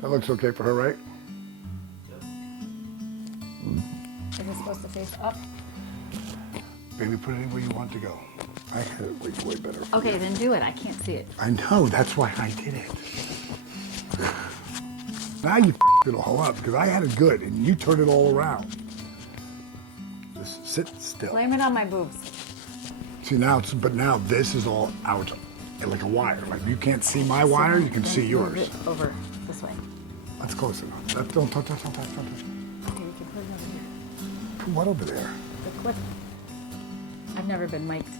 That looks okay for her, right? Is it supposed to face up? Baby, put it anywhere you want to go. I had it way better. Okay, then do it. I can't see it. I know, that's why I did it. Now you f***ed it all up, because I had it good, and you turned it all around. Just sit still. Blame it on my boobs. See, but now this is all out, like a wire. Like, you can't see my wire, you can see yours. Move it over this way. That's close enough. Don't touch. Okay, you can put it over here. Put what over there? The clip. I've never been mic'd.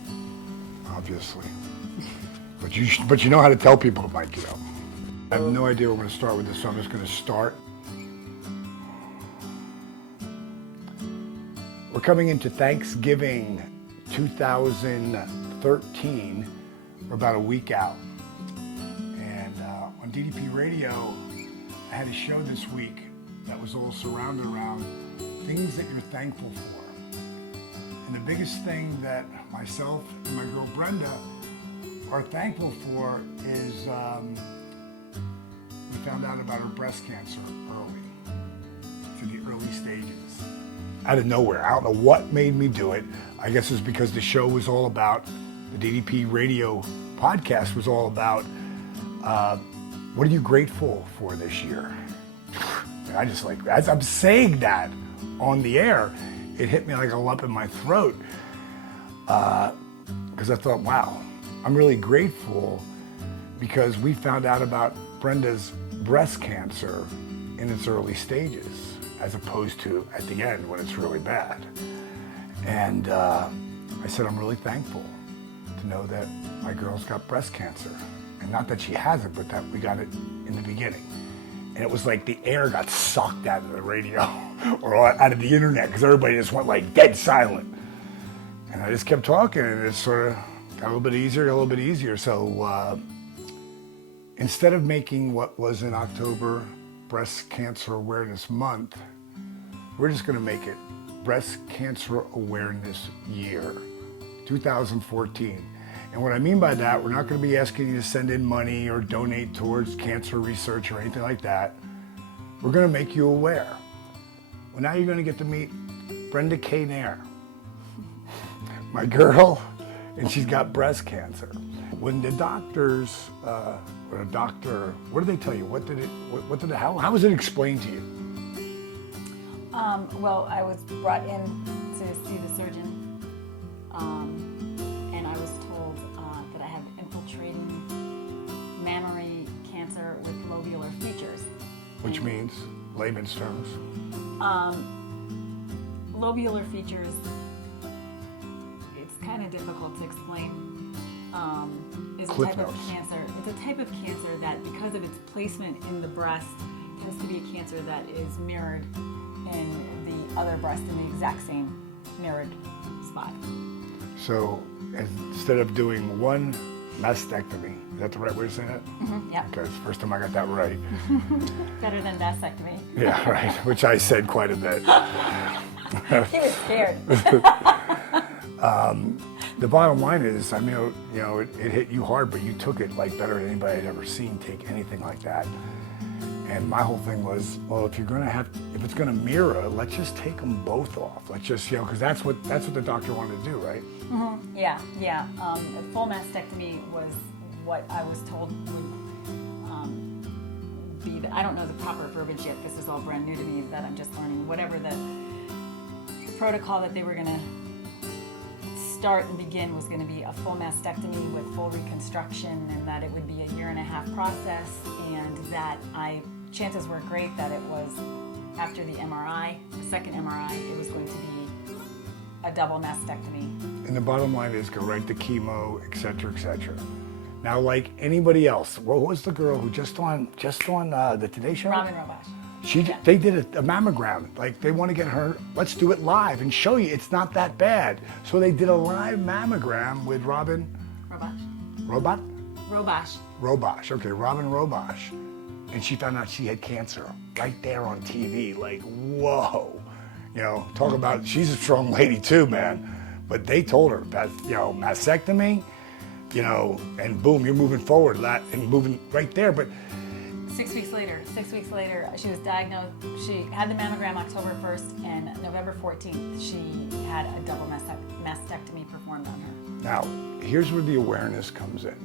Obviously. But you know how to tell people to mic you up. I have no idea where I'm going to start with this, so I'm just going to start. We're coming into Thanksgiving 2013. We're about a week out. And on DDP Radio, I had a show this week that was all surrounded around things that you're thankful for. And the biggest thing that myself and my girl Brenda are thankful for is we found out about her breast cancer early. It's in the early stages. Out of nowhere. I don't know what made me do it. I guess it's because the show was all about, the DDP Radio podcast was all about, what are you grateful for this year? And I just like, as I'm saying that on the air, it hit me like a lump in my throat. Because I thought, wow, I'm really grateful because we found out about Brenda's breast cancer in its early stages, as opposed to at the end when it's really bad. And I said, I'm really thankful to know that my girl's got breast cancer. And not that she has it, but that we got it in the beginning. And it was like the air got sucked out of the radio or out of the internet because everybody just went like dead silent. And I just kept talking and it sort of got a little bit easier. So instead of making what was in October Breast Cancer Awareness Month, we're just going to make it Breast Cancer Awareness Year, 2014. And what I mean by that, we're not going to be asking you to send in money or donate towards cancer research or anything like that. We're going to make you aware. Well, now you're going to get to meet Brenda K. Nair, my girl, and she's got breast cancer. When the doctors, or a doctor, what did they tell you? How was it explained to you? Well, I was brought in to see the surgeon, and I was told that I have infiltrating mammary cancer with lobular features. Which means, layman's terms? Lobular features, it's kind of difficult to explain. Is a type of cancer. It's a type of cancer that, because of its placement in the breast, tends to be a cancer that is mirrored in the other breast in the exact same mirrored spot. So instead of doing one mastectomy, is that the right way to say that? Mm-hmm, yeah. Okay, it's the first time I got that right. Better than vasectomy. Yeah, right, which I said quite a bit. He was scared. The bottom line is, I mean, you know, it hit you hard, but you took it like better than anybody I'd ever seen take anything like that. And my whole thing was, well, if it's gonna mirror, let's just take them both off. Let's just, because that's what the doctor wanted to do, right? Mm-hmm. Yeah. A full mastectomy was what I was told would be. I don't know the proper verbiage yet. This is all brand new to me that I'm just learning. Whatever the protocol that they were gonna start and begin was going to be a full mastectomy with full reconstruction, and that it would be a 1.5-year process, and that chances were great that it was after the MRI, the second MRI, it was going to be a double mastectomy. And the bottom line is go right to chemo, et cetera, et cetera. Now, like anybody else, what was the girl who just on the Today Show? Robin Robash. They did a mammogram. Like, they want to get her, let's do it live and show you it's not that bad. So they did a live mammogram with Robin Robash. Robash, okay, Robin Robash. And she found out she had cancer right there on TV. Like, whoa. Talk about, she's a strong lady too, man. But they told her that, mastectomy, and boom, you're moving forward and moving right there. But 6 weeks later. 6 weeks later, she was diagnosed. She had the mammogram October 1st, and November 14th, she had a double mastectomy performed on her. Now, here's where the awareness comes in.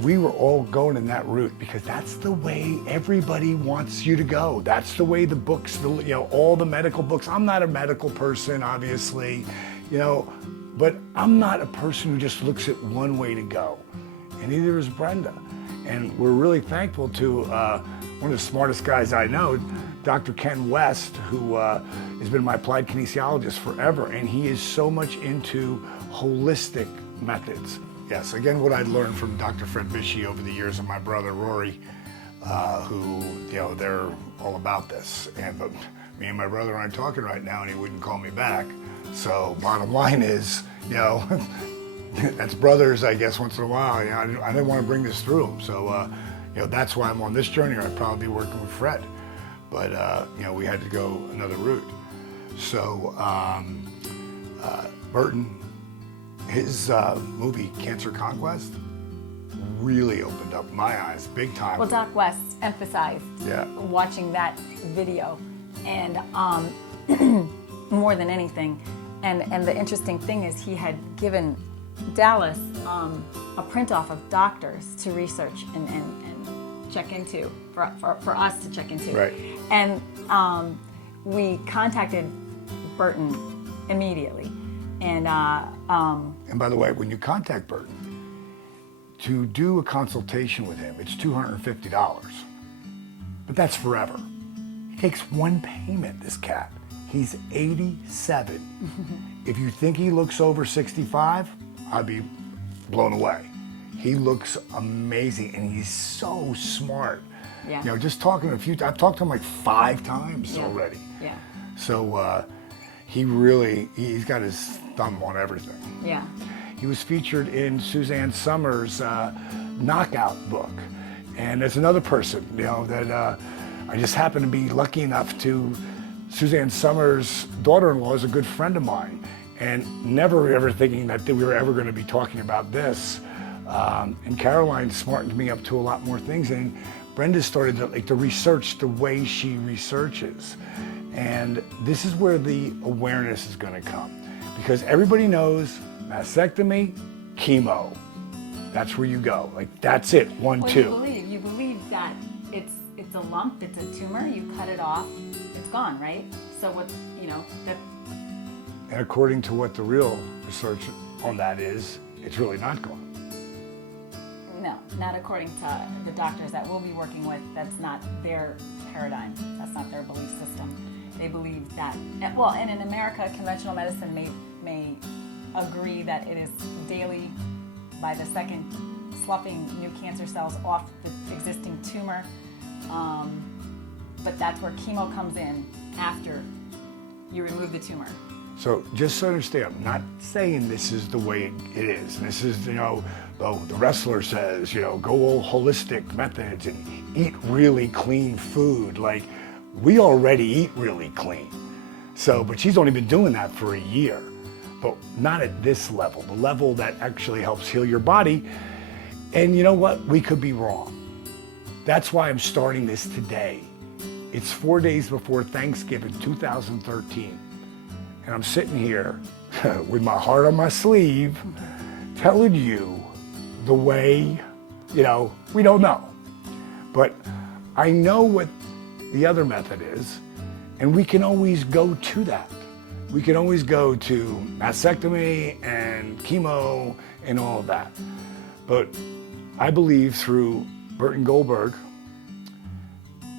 We were all going in that route because that's the way everybody wants you to go. That's the way the books, all the medical books. I'm not a medical person, obviously, but I'm not a person who just looks at one way to go. And neither is Brenda. And we're really thankful to one of the smartest guys I know, Dr. Ken West, who has been my applied kinesiologist forever. And he is so much into holistic methods. Yes, again, what I learned from Dr. Fred Vichy over the years and my brother Rory, who, they're all about this. And but me and my brother aren't talking right now, and he wouldn't call me back. So bottom line is, that's brothers, I guess, once in a while. I didn't want to bring this through him. So, that's why I'm on this journey, or I'd probably be working with Fred. But, we had to go another route. So, Burton, his movie, Cancer Conquest, really opened up my eyes big time. Well, Doc West emphasized watching that video, and more than anything, and the interesting thing is he had given Dallas a print off of doctors to research and check into, for us to check into. Right. And we contacted Burton immediately. And by the way, when you contact Burton, to do a consultation with him, it's $250. But that's forever. He takes one payment, this cat. He's 87. If you think he looks over 65, I'd be blown away. He looks amazing, and he's so smart. Yeah. Just talking I've talked to him like 5 times already. Yeah. So he's got his thumb on everything. Yeah. He was featured in Suzanne Summers' Knockout book. And there's another person, that I just happen to be lucky enough to, Suzanne Summers' daughter-in-law is a good friend of mine, and never ever thinking that we were ever going to be talking about this. And Caroline smartened me up to a lot more things, and Brenda started to research the way she researches. And this is where the awareness is going to come, because everybody knows mastectomy, chemo. That's where you go. That's it. 1, 2. You believe that it's a lump, it's a tumor. You cut it off, it's gone, right? So what that. And according to what the real research on that is, it's really not gone. No, not according to the doctors that we'll be working with. That's not their paradigm. That's not their belief system. They believe that, and in America, conventional medicine may agree that it is daily, by the second, sloughing new cancer cells off the existing tumor. But that's where chemo comes in after you remove the tumor. So just so understand, I'm not saying this is the way it is. This is, the wrestler says, go all holistic methods and eat really clean food. We already eat really clean. But she's only been doing that for a year, but not at this level, the level that actually helps heal your body. And you know what? We could be wrong. That's why I'm starting this today. It's 4 days before Thanksgiving 2013. And I'm sitting here with my heart on my sleeve, telling you the way, we don't know. But I know what the other method is, and we can always go to that. We can always go to mastectomy and chemo and all of that. But I believe through Burton Goldberg,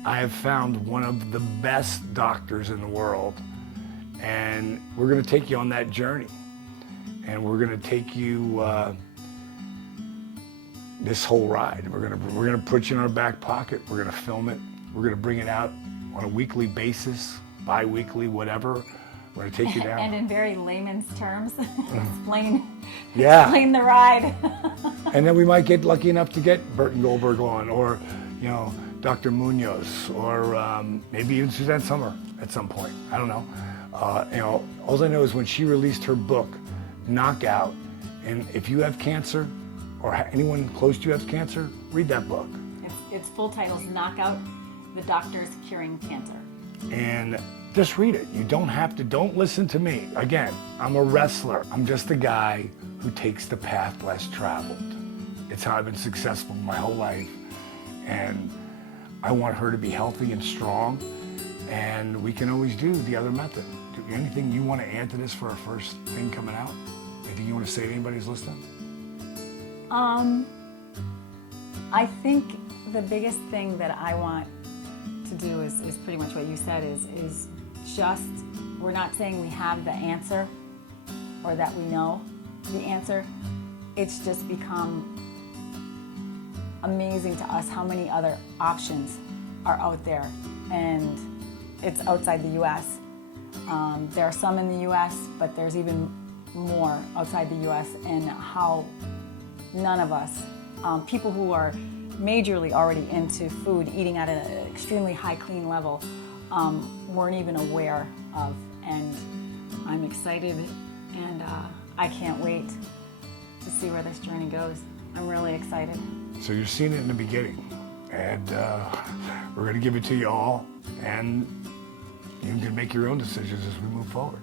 I have found one of the best doctors in the world. And we're going to take you on that journey. And we're going to take you this whole ride. We're going to put you in our back pocket. We're going to film it. We're going to bring it out on a weekly basis, bi-weekly, whatever. We're going to take you down. And in very layman's terms, explain the ride. And then we might get lucky enough to get Burton Goldberg on, or Dr. Munoz, or maybe even Suzanne Summer at some point. I don't know. All I know is when she released her book, Knockout, and if you have cancer, or anyone close to you has cancer, read that book. It's its full title is Knockout: The Doctors Curing Cancer. And just read it. You don't have to, don't listen to me. Again, I'm a wrestler. I'm just a guy who takes the path less traveled. It's how I've been successful my whole life. And I want her to be healthy and strong. And we can always do the other method. Anything you want to add to this for our first thing coming out? Anything you want to say to anybody who's listening? I think the biggest thing that I want to do is pretty much what you said, is just, we're not saying we have the answer or that we know the answer. It's just become amazing to us how many other options are out there, and it's outside the US. There are some in the US, but there's even more outside the US, and how none of us, people who are majorly already into food, eating at an extremely high clean level, weren't even aware of. And I'm excited, and I can't wait to see where this journey goes. I'm really excited. So you're seeing it in the beginning, and we're going to give it to you all, and you can make your own decisions as we move forward.